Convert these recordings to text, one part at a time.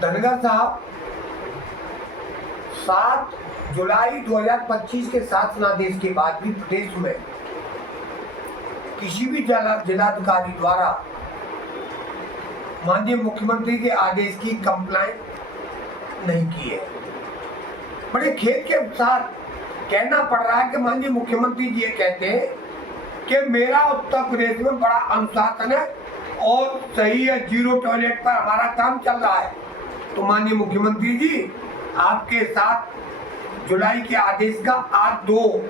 धनगर साहब 7 जुलाई 2025 के शासनादेश के बाद भी प्रदेश में किसी भी जिलाधिकारी द्वारा माननीय मुख्यमंत्री के आदेश की कंप्लाइंट नहीं की है। बड़े खेद के साथ कहना पड़ रहा है कि माननीय मुख्यमंत्री जी ये कहते हैं कि मेरा उत्तर प्रदेश में बड़ा अनुशासन है और सही है, जीरो टॉयलेट पर हमारा काम चल रहा है। तो माननीय मुख्यमंत्री जी, आपके 7 जुलाई के आदेश का आज 2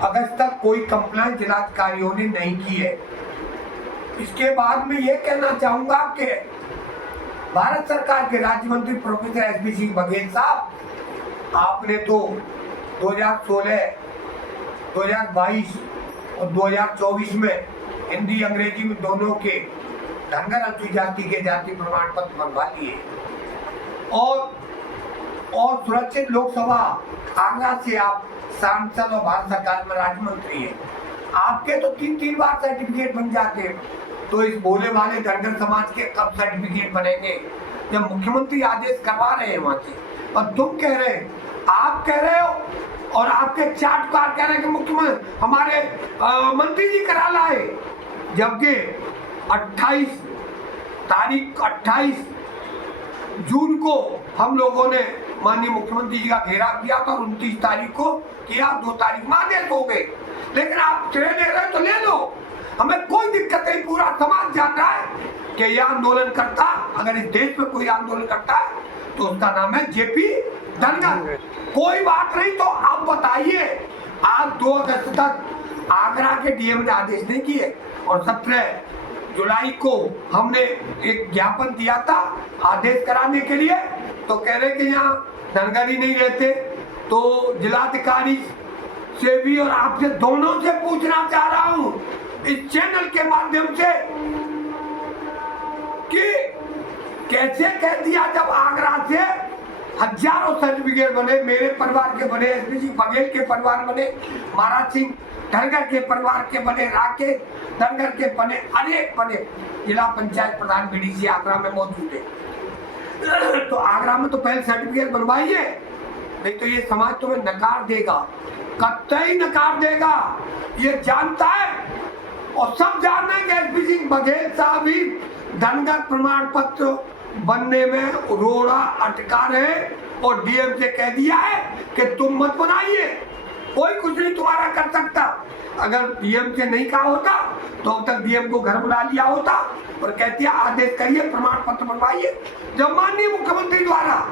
अगस्त तक कोई कंप्लाइंट जिलाधिकारियों ने नहीं की है। इसके बाद में ये कहना चाहूंगा कि भारत सरकार के राज्य मंत्री प्रोफेसर एसपी सिंह बघेल साहब, आपने तो 2016, 2022 और 2024 में हिंदी अंग्रेजी में दोनों के धनगर अनुसूचित जाति के जाति प्रमाण पत्र बनवा लिए और सुरक्षित लोकसभा आगरा से आप सांसद और भारत सरकार में राज्य मंत्री है। आपके तो 3 बार सर्टिफिकेट बन जाते हैं, तो इस भोले वाले धनगर समाज के कब सर्टिफिकेट बनेंगे जब मुख्यमंत्री आदेश करवा रहे हैं वहां से। और तुम कह रहे, आप कह रहे हो और आपके चार्टकार कह रहे हैं कि मुख्यमंत्री हमारे मंत्री जी करा लाए, जबकि 28 जून को हम लोगों ने माननीय मुख्यमंत्री जी का घेराव किया था और 29 तारीख को किया, 2 तारीख में आदेश हो गए। लेकिन आप श्रेय ले रहे तो ले लो, हमें कोई दिक्कत नहीं। पूरा समाज जान रहा है कि यह आंदोलन करता, अगर इस देश में कोई आंदोलन करता है तो उसका नाम है जेपी धनगर। कोई बात नहीं, तो आप बताइए, आज 2 अगस्त तक आगरा के डीएम ने आदेश नहीं किए और 17 जुलाई को हमने एक ज्ञापन दिया था आदेश कराने के लिए, तो कह रहे कि यहाँ धनगर ही नहीं रहते। तो जिलाधिकारी से भी और आपसे दोनों से पूछना चाह रहा हूँ इस चैनल के माध्यम से कि कैसे कह दिया जब आगरा से हजारों सर्टिफिकेट बने, मेरे परिवार के बने, एसपी सिंह बघेल के परिवार बने, महाराज सिंह धनगर के परिवार के बने, राकेश धनगर के बने, अनेक बने। जिला पंचायत प्रधान बीडीसी आगरा में मौजूद है। तो आगरा में तो पहले सर्टिफिकेट बनवाइए, नहीं तो ये समाज तुम्हें नकार देगा, कतई नकार देगा, ये जानता है। और सब जान रहे हैं कि एसपी सिंह बघेल साहब ही धनगर प्रमाण पत्र बनने में रोड़ा अटका रहे और डीएम से कह दिया है कि तुम मत बनाइए, कोई कुछ नहीं तुम्हारा कर सकता। अगर डीएम से नहीं कहा होता तो अब तक डीएम को घर बुला लिया होता और कहती है आदेश करिए, प्रमाण पत्र बनवाइए। जब माननीय मुख्यमंत्री द्वारा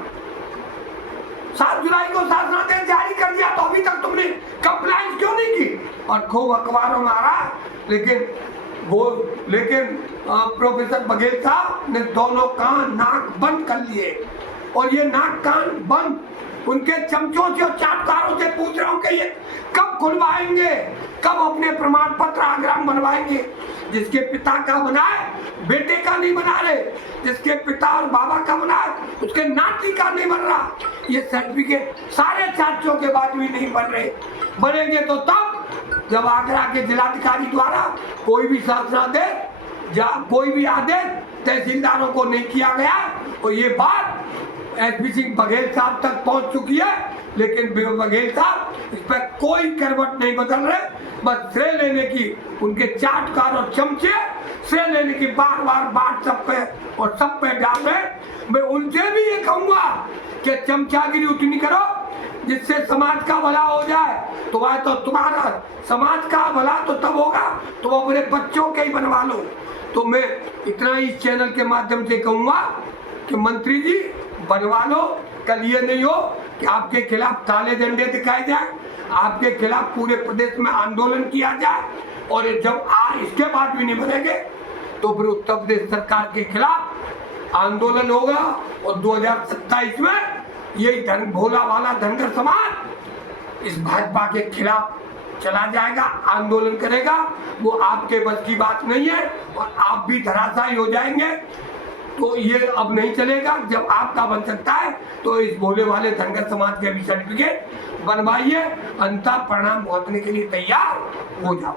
7 जुलाई को शासनादेश जारी कर दिया तो अभी तक तुमने कंप्लायंस क्यों नहीं की? और खूब अखबारों में आ रहा, लेकिन प्रोफेसर बघेल साहब ने दोनों कान नाक बंद कर लिए और ये नाक कान बंद उनके चमचों से और चाटकारों से पूछ रहा हूँ कि ये कब खुलवाएंगे, कब अपने प्रमाण पत्र आगरा में बनवाएंगे। जिसके पिता का बना है बेटे का नहीं बना रहे, जिसके पिता और बाबा का बना है उसके नाती का नहीं बन रहा। ये सर्टिफिकेट सारे चाचों के बाद भी नहीं बन रहे। बनेंगे तो तब जब आगरा के जिलाधिकारी द्वारा कोई भी शासनादेश या कोई भी आदेश तहसीलदारों को नहीं किया गया। तो ये बात एसपी सिंह बघेल साहब तक पहुंच चुकी है, लेकिन बघेल साहब इस पर कोई करवट नहीं बदल रहे। बस श्रेय लेने की उनके चाटकार और चमचे श्रेय लेने की बार बात सब पे और सब पे डाल रहे। मैं उनसे भी ये कहूंगा कि चमचागिरी उतनी करो जिससे समाज का भला हो जाए। तुम्हारा समाज का भला तो तब होगा तुम अपने बच्चों के ही बनवा लो। तो मैं इतना ही इस चैनल के माध्यम से कहूंगा कि मंत्री जी बनवा लो। कल ये नहीं हो कि आपके खिलाफ काले झंडे दिखाए जाए, आपके खिलाफ पूरे प्रदेश में आंदोलन किया जाए और जब इसके बाद भी नहीं बनेंगे तो फिर उत्तर प्रदेश सरकार के खिलाफ आंदोलन होगा और 2027 में यही भोला वाला धनगर समाज इस भाजपा के खिलाफ चला जाएगा, आंदोलन करेगा। वो आपके बस की बात नहीं है और आप भी धराशायी हो जाएंगे। तो ये अब नहीं चलेगा। जब आपका बन सकता है तो इस भोले वाले धनगर समाज के भी सर्टिफिकेट बनवाइए, अंततः परिणाम भुगतने के लिए तैयार हो जाओ।